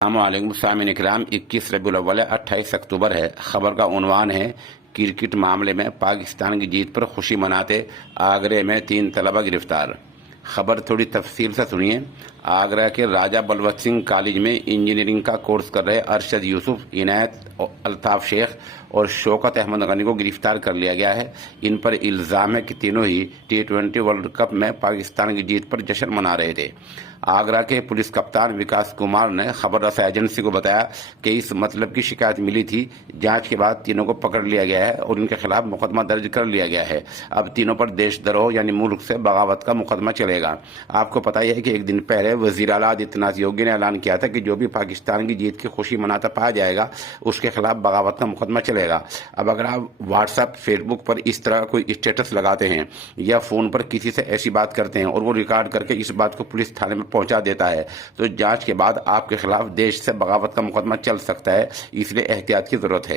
السلام सामिन इकराम 21 रबीउल अव्वल 28 अक्टूबर है। खबर का उन्वान है, क्रिकेट मामले में पाकिस्तान की जीत पर खुशी मनाते आगरे में 3 तलबा गिरफ्तार। खबर थोड़ी तफसील से सुनिए। आगरा के राजा बलवंत सिंह कॉलेज में इंजीनियरिंग का कोर्स कर रहे अरशद यूसुफ, इनायत, अल्ताफ शेख और शौकत अहमद गनी को गिरफ्तार कर लिया गया है। इन पर इल्ज़ाम है कि तीनों ही T20 वर्ल्ड कप में पाकिस्तान की जीत पर जश्न मना रहे थे। आगरा के पुलिस कप्तान विकास कुमार ने खबर रसा एजेंसी को बताया कि इस मतलब की शिकायत मिली थी। जांच के बाद तीनों को पकड़ लिया गया है और इनके खिलाफ मुकदमा दर्ज कर लिया गया है। अब तीनों पर देशद्रोह यानी मुल्क से बगावत का मुकदमा चलेगा। आपको पता ही है कि एक दिन पहले वज़ीर आला आदित्यनाथ योगी ने ऐलान किया था कि जो भी पाकिस्तान की जीत की खुशी मनाता पाया जाएगा उसके खिलाफ बगावत का मुकदमा चलेगा। अब अगर आप व्हाट्सएप, फेसबुक पर इस तरह कोई स्टेटस लगाते हैं या फ़ोन पर किसी से ऐसी बात करते हैं और वो रिकॉर्ड करके इस बात को पुलिस थाने में पहुंचा देता है तो जांच के बाद आपके खिलाफ देश से बगावत का मुकदमा चल सकता है। इसलिए एहतियात की जरूरत है।